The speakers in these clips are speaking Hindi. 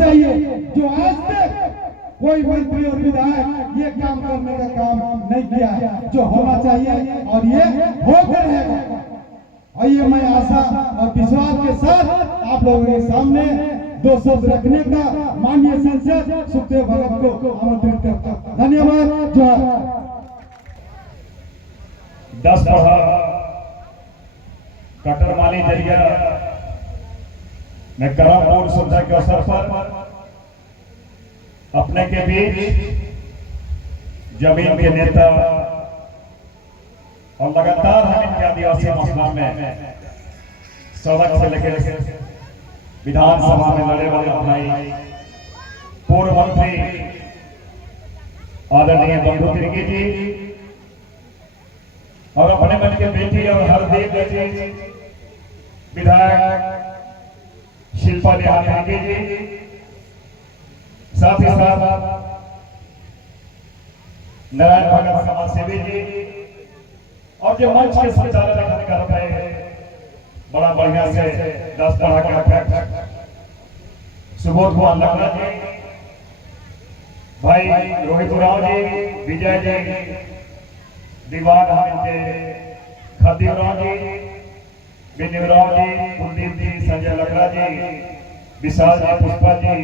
चाहिए जो आज तक कोई मंत्री और विधायक ये काम करने का काम नहीं किया है, जो होना चाहिए और ये होकर रहेगा। आइए मैं आशा और विश्वास के साथ आप लोगों के सामने 2 शब्द रखने का माननीय सांसद सुखदेव भगत को आमंत्रित करता हूं। धन्यवाद। जोहार। 10 पढ़ा कटरमाली जरिया में करमपुर सुविधा के अवसर पर अपने के बीच जमीन के नेता और लगातार हम इनके आदिवासी मसला में सड़क से लेकर विधानसभा में लड़े वाले भाई पूर्व मंत्री आदरणीय बंधु तिर्की जी और अपने मन के बेटी और हरदेव जी विधायक शिल्पा तिर्की जी, साथ ही साथ नारायण भगत समाज सेवी जी और जो मंच के संचालन कर रहे हैं बड़ा बढ़िया से 10 पढ़ा के अध्यक्ष सुबोध कुमार लखना जी, भाई रोहित राव जी, विजय जी, दीवान खदीराव जी, विनिवराव जी, कुलदीप जी, संजय लखना जी, विशाल जी, पुष्पा जी,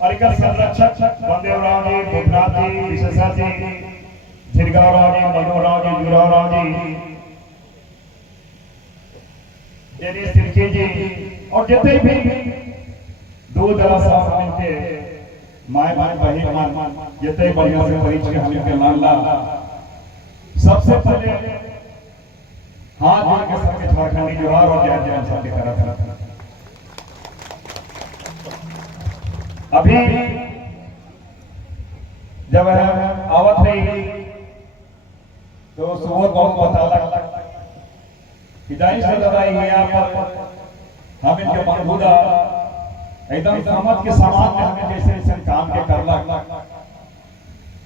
परिकर संरक्षक बलदेवराव जी, भूतनाथ जी, विशेषा जी, झिरगाराव जी, मनोहराव जी, जुरावराव जी, जेडी सिरके जी और जितने भी दूर दराज साहब मिलके माय बहन जितने बढ़िया से परिचय हम इनके लाला सबसे पहले हाथ जोड़ के सबके झारखंडी जोहार और जय जय सबके तरफ। अभी जब आवत रही तो सुबह बहुत बताला कि जाई से लड़ाई हुई यहाँ पर हम इनके मौजूदा एकदम समाज के समाज में हमें जैसे जैसे काम के करला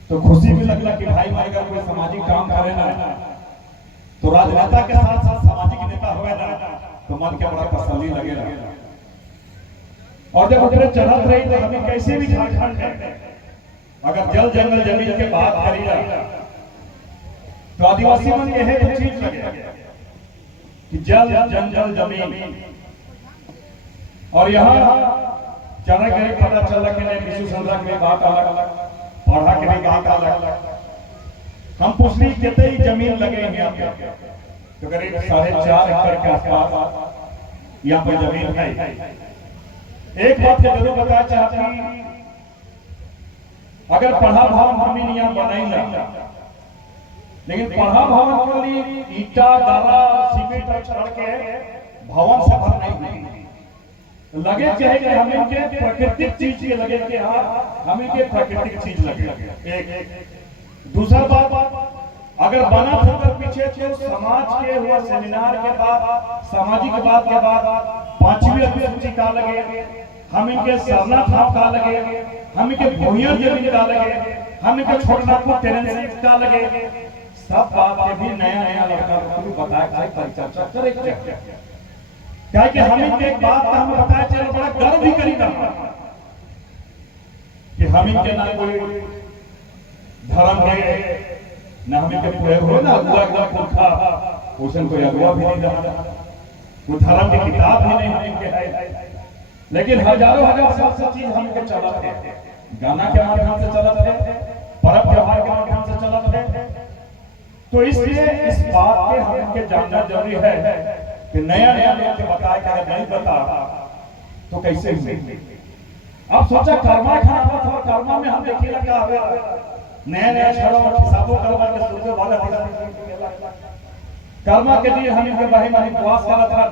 तो खुशी भी लगला कि भाई भाई अगर कोई सामाजिक काम करे ना तो राजनेता के साथ साथ सामाजिक नेता हुए ना तो मन के बड़ा तसल्ली लगेगा। और जब उतरे चढ़त रही तो हमें कैसे भी झारखंड में अगर जल जंगल जमीन के बात करी जाए तो आदिवासी मन के है तो चीज लगे कि जल जंगल जमीन और यहाँ चढ़ के पता चला कि नहीं विश्व संरक्षण में बात अलग पढ़ा के भी बात अलग। हम पूछली कितनी जमीन लगे यहाँ पे तो करीब 4.5 एकड़ के आसपास यहाँ पर जमीन है। एक बात के जरूर बताना चाहती अगर पढ़ा भवन हम यहाँ बनाई लेकिन पढ़ा भवन के लिए ईटा डाला सीमेंट चढ़ के भवन से भर नहीं लगे चाहे कि हमें के प्राकृतिक चीज के लगे कि हाँ हमें के प्राकृतिक चीज लगे। एक दूसरा बात अगर बना था पीछे तो समाज के हुआ सेमिनार के बाद सामाजिक बात के बाद 5वीं अनुसूची का लगे हम इनके सरना था का लगे हम इनके भूमिया जमीन का लगे हम इनके छोड़ना को टेनेंसी का लगे सब बात के भी नया नया लड़का बताया परिचर्चा करे क्या कि हम इनके एक बात का हमें बताया चलो बड़ा गर्व भी करी कि हम इनके ना कोई धर्म के ना हम इनके पूरे हो ना अगुआ एकदम पुरखा पोषण कोई अगुआ भी नहीं रहा कोई धर्म की किताब भी नहीं इनके है लेकिन हजारों हजार साल से चीज हम इनके चलत है गाना के माध्यम से चलत है पर्व त्योहार के माध्यम से चलत है। तो इसलिए इस बात के हम इनके जानना जरूरी है कि नया नया लोग के बताए कि नहीं बता तो कैसे हुए। अब सोचा कर्मा खाना था कर्मा में हम देखिए लगा नया नया छड़ो और हिसाबों करवा के सोचे वाला कर्मा के लिए हम इनके भाई मानी उपवास करा था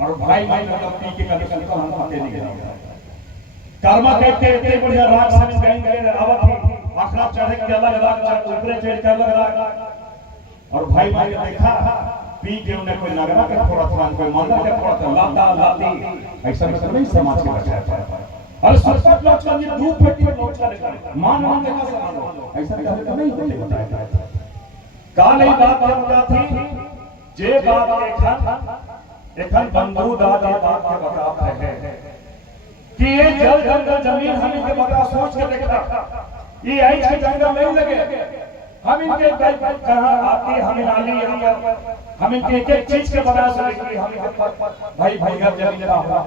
और भाई भाई मतलब पी के कभी कभी हम खाते नहीं गए कर्मा कहते इतने बढ़िया राग से गाइन के आवत थी आखड़ा चढ़े के अलग राग ऊपरे चढ़ के अलग राग और भाई भाई ने देखा पी के उन्हें कोई नगरा के थोड़ा थोड़ा कोई मंदिर के थोड़ा थोड़ा लाता लाती ऐसा में नहीं समाज के बचाया था और सरपंच लोग का ये धूप पेटी में लोग का निकाल मान देखा समान ऐसा कभी नहीं होते बताया था काल ही बात बता थी जे बात एखन बंधु दादा बात के बता रहे कि ये जल जंगल जमीन हम इनके बता सोच के देखा, ये ऐसे जंगल नहीं लगे, हम इनके कहाँ आती हम नाली यहाँ पर हम इनके एक एक चीज के बता सके कि हम इनके भाई भैया जमीन का होगा,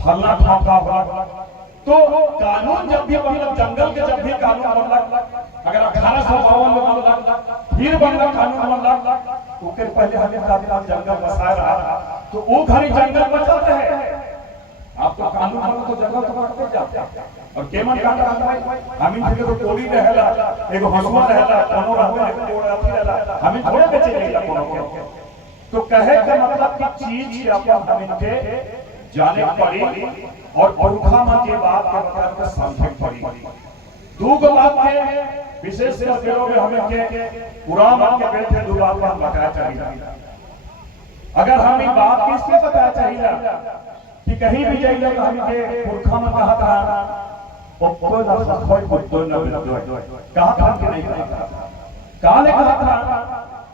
फलना ठाका होगा। तो कानून जब भी बनल, जंगल के जब भी कानून बनल, अगर 1852 में बनल, फिर बनल कानून बनल, तो उसके पहले हमें काफी जंगल बसाया रहा, तो वो घड़ी जंगल बचल रहे। आप तो कानून बनल तो जंगल तो काटते जाते और केमन काटा हम इनके तो कोड़ी रहेला, एगो हंसुआ रहेला, कोनो रहवे एगो कोड़ अथी रहेला, हम थोड़े बेचे जाइला कोनो के। तो कहे का मतलब कि चीज के अपन हम इनके जाने पड़ी और पुरखा मन के बात के मतलब के समझे पड़ी। दो गो बात के विशेष कर दिनों में हमें के पुराना के बैठे दो बात पर बताया चाहिए। अगर हम ये बात किसके बताया चाहिए कि कहीं भी जाइए तो हम के पुरखा मन कहा था ओप्पो ना सखोई कुत्तो न बिल्दो, कहा था कि नहीं कहा ने कहा था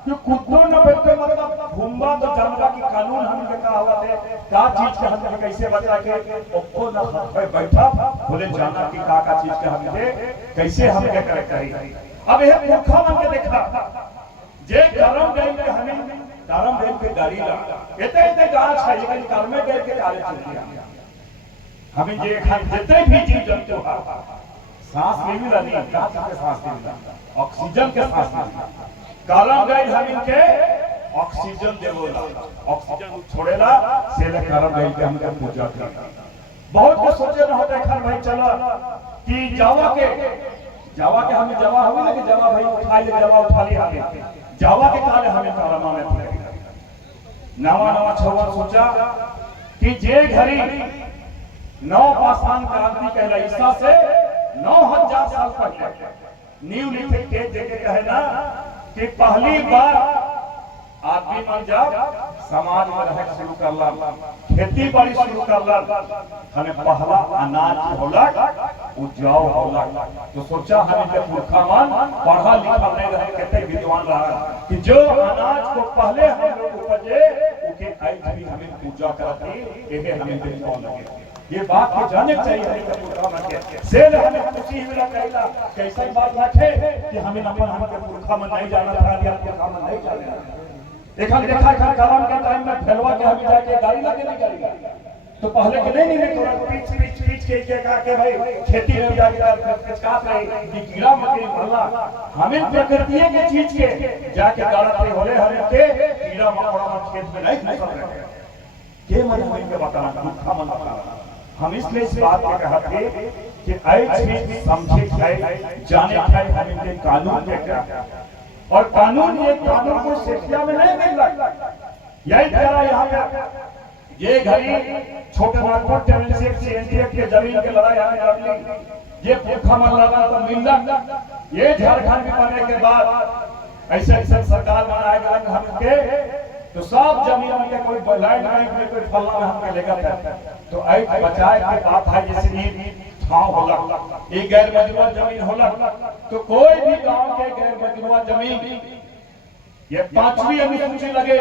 कि कुत्तो न बिल्दो मतलब घुम्बा तो जानवा की कानून हम के कहा हुआ थे, का चीज के हम कैसे बचा के ओप्पो ना सखोई बैठा बोले जाना की का चीज के हम के कैसे हम के करे करी। अब यह पुरखा मन के देखा जे गरम गई के हमें गरम गई के गाड़ी ला एते एते गाछ है, लेकिन कर्मे गई के काले चल गया। हमें जे खान जितने भी जीव जंतु है सांस लेने नहीं, गाछ के सांस लेने, ऑक्सीजन के सांस लेने, गरम गई हम इनके ऑक्सीजन देवोला, ऑक्सीजन छोड़ेला से ले गरम गई के हमके पूजा कर। बहुत को सोचे न होता खान भाई चलो कि जावा के हमें जावा हुई ना कि जावा भाई उठा ले, जावा उठा ले हमें जावा के काले हमें कारमा में थे नवा नवा छवा सोचा कि जे घड़ी नौ पाषाण क्रांति कहला ईसा से 9000 साल पहले न्यूलिथिक के जगह कहे ना कि पहली बार आदमी मन जब समाज में रह शुरू करला, खेती बाड़ी शुरू करला, हमें पहला अनाज होला उपजाऊ होला। तो सोचा हमें के पुरखा मन पढ़ा लिखा नहीं रहे, कहते विद्वान रहा कि जो अनाज को पहले हम लोग उपजे उके आज भी हमें पूजा करते, यही हमें दिल लगे। ये बात के जाने चाहिए हमें के पुरखा मन के सेल हमें खुशी मिला कहला कैसे बात रखे कि हमें अपन हम के पुरखा मन नहीं जाना था, या पुरखा मन नहीं जाना। देखा गरम के टाइम में फैलवा के हम जाके गाड़ी लगे नहीं गाड़ी, तो पहले के नहीं थोड़ा पीछ के कहा के भाई खेती में जाके कचकात रही कि कीड़ा मकोड़ा भरला, हमें प्रकृति के चीज के जाके गाड़ते होले हमें के कीड़ा मकोड़ा मन खेत में नहीं घुस रहे के मन हमें के बताना दुखा मन बताना। हम इसलिए इस बात को कहा थे कि आज भी समझे है जाने है हमें के कानून के क्या, और कानून ये कानून को शिक्षा में नहीं मिल रहा। यही तरह यहाँ पे ये घड़ी छोटे नागपुर टाउनशिप से एनडीए के जमीन के लड़ाई आने ये पुरखा मन लगा तो मिल रहा। ये झारखंड में बनने के बाद ऐसे सरकार बनाएगा हम के तो सब जमीन में कोई लाइन में कोई फलना में हमके लेगा था, तो ऐ बचाए के बात है जैसे छाव होला, ये गैर मजरूआ जमीन होला, तो कोई भी गांव के गैर मजरूआ जमीन ये 5वीं अनुसूची लगे,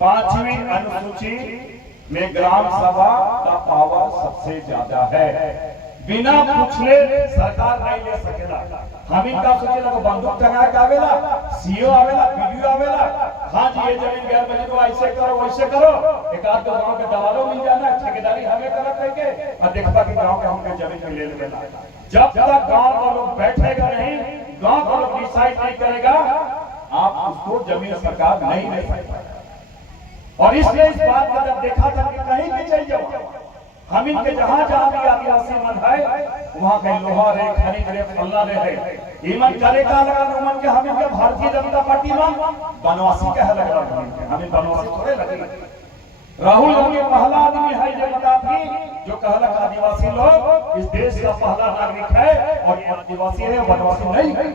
5वीं अनुसूची में ग्राम सभा का पावर सबसे ज्यादा है। बिना पूछले सरकार नहीं ले सकेला। हम इनका सोचेला को बंदूक टंगा के आवेला, सीओ आवेला, पीडीओ आवेला, हाँ जी ये जमीन गैर मजरूआ ऐसे करो वैसे करो, एक आध तो गांव के दलालों मिल जाना, ठेकेदारी हमें करत करके और देखबा कि गांव के हमके जमीन ले लेला। जब तक गांव का लोग बैठेगा नहीं, गांव का लोग डिसाइड नहीं करेगा, आप उसको जमीन सरकार नहीं ले सकता। और इसलिए इस बात का जब देखा था कि कहीं भी चल जाओ, हम इनके जहां जहां भी आदिवासी मन है वहां के लोहा रे खनिज रे फल्ला रे है ईमन करे का लगा मन के हम इनके भारतीय जनता पार्टी में बनवासी कह लगा, हमें बनवासी थोड़े लगे। राहुल गांधी पहला आदमी है ये बता थी जो कहलक आदिवासी लोग इस देश का पहला नागरिक है और आदिवासी है बनवासी नहीं है।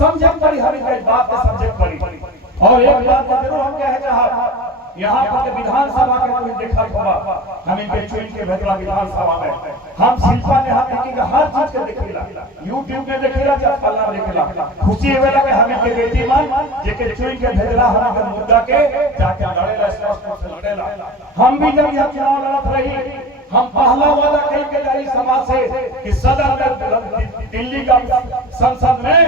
समझे पड़ी हर एक बात को समझे पड़ी। और एक बात जरूर हम कहे चाहत, यहाँ पर विधानसभा के कोई देखा होगा, हम इनके चुन के भेजला विधानसभा में हम शिल्पा ने हाथ देखेगा हर चीज के देखेला, यूट्यूब में देखेला जब फल्ला देखेला, खुशी होवेला कि हमें के बेटी मान जेके चुन के भेजला हम के मुद्दा के जाके लड़ेला, स्पष्ट रूप से लड़ेला। हम भी जब यह चुनाव लड़त रही हम पहला वादा कहीं के जारी समाज से कि सदन में दिल्ली का संसद में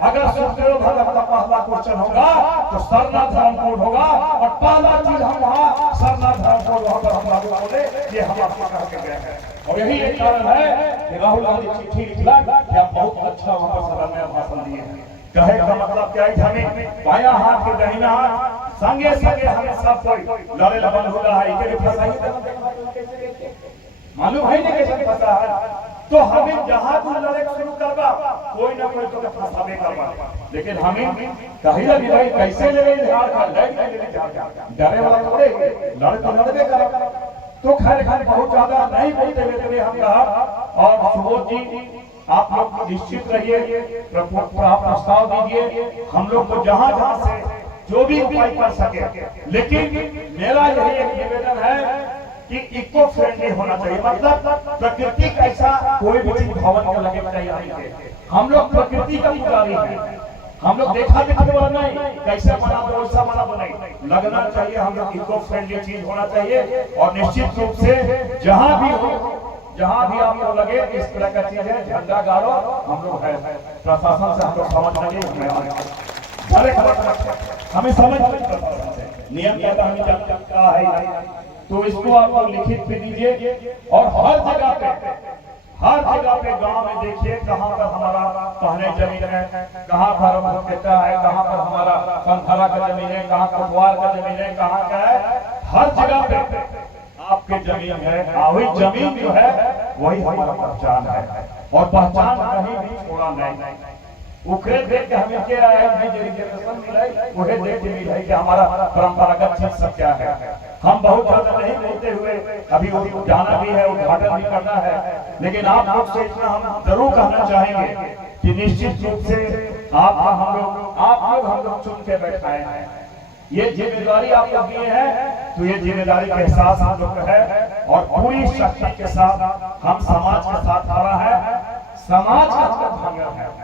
अगर सुखदेव भगत का पहला क्वेश्चन होगा तो सरना धर्म कोड होगा और पहला चीज हम वहाँ सरना धर्म कोड वहाँ पर हम लागू बोले ये हम आपको कह के गए हैं। और यही एक कारण है कि राहुल गांधी चिट्ठी लिखला कि आप बहुत अच्छा वहाँ पर सदन में भाषण दिए हैं। कहे का मतलब क्या है, हमें बाया हाथ के दाहिना हाथ संगे संगे हमें सब कोई लड़े लगन हो रहा है, इके फसाई मालूम है नहीं कैसे फंसा है। तो हमें जहां तू लड़े शुरू करवा कोई ना कोई तो फंसावे करवा, लेकिन हमें कही लगी भाई कैसे ले रही झाड़ का लड़ के ले जा डरे वाला थोड़े लड़ तो लड़बे करा। तो खैर बहुत ज्यादा नहीं बोलते हुए हम कहा और सुबोध जी आप लोग निश्चित रहिए, प्रस्ताव दीजिए, हम लोग को जहां जहां से जो भी उपाय कर सके। लेकिन मेरा यही एक निवेदन है कि इको फ्रेंडली होना चाहिए, मतलब प्रकृति कैसा कोई भी चीज भवन के लगे चाहिए। हम लोग प्रकृति का पुजारी हैं, हम लोग देखा दिखने वाला नहीं, कैसे बना दो वैसा बना दो नहीं, लगना चाहिए। हम लोग इको फ्रेंडली चीज होना चाहिए और निश्चित रूप से जहां भी हो, जहां भी आपको लगे इस तरह का चीज है झंडा गाड़ो, हम लोग है प्रशासन से हम लोग समझ हमें समझ नियम क्या क्या है, तो इसको आप लोग लिखित भी दीजिए। और हर जगह पे गांव में देखिए कहां पर हमारा पहने जमीन है, कहां पर कहता है, कहां पर हमारा संथरा का जमीन है, कहां कटवार का जमीन है, कहां का है, हर जगह पे आपके जमीन है। वही जमीन जो है वही हमारा पहचान है और पहचान कहीं भी छोड़ा नहीं। उखरे देख के हमें क्या है जनरेशन मिलाई, उहे देख के मिलाई कि हमारा परंपरागत चीज सब क्या है। हम बहुत ज्यादा नहीं बोलते हुए अभी वो जाना भी है, उद्घाटन भी करना है, लेकिन आप लोग से इतना हम जरूर कहना चाहेंगे कि निश्चित रूप से आप लोग हम लोग चुन के बैठाए हैं। ये जिम्मेदारी आप लोग दिए हैं, तो ये जिम्मेदारी का एहसास हम लोग का है और पूरी शक्ति के साथ हम समाज के साथ खड़ा है। समाज का हम लोग भांगर है,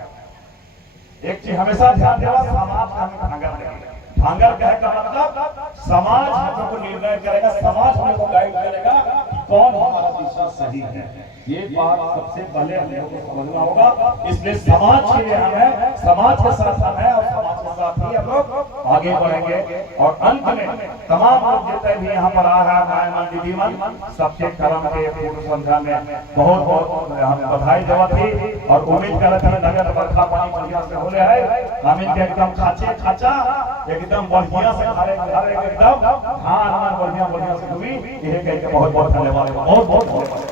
एक चीज हमेशा ध्यान देना, समाज का हमें भांगर नहीं। भांगर कहे का मतलब समाज हम लोग को निर्णय करेगा, समाज हम लोग को गाइड करेगा कि कौन हमारा दिशा सही है। ये बात सबसे पहले हम लोग को समझना होगा। इसलिए समाज के लिए हम है, समाज के साथ हम है और समाज के साथ ही हम लोग आगे बढ़ेंगे। और अंत में तमाम लोग जितने भी यहाँ पर आ रहा है दीदी मन सबके कर्म के पूर्व संध्या में बहुत बहुत हम बधाई देवत थी और उम्मीद करते हैं नगर बरखा पानी बढ़िया से हो रहा है। हम इनके एकदम खाचा एकदम बढ़िया से एकदम धान बढ़िया से हुई। यह कह के बहुत बहुत धन्यवाद, बहुत बहुत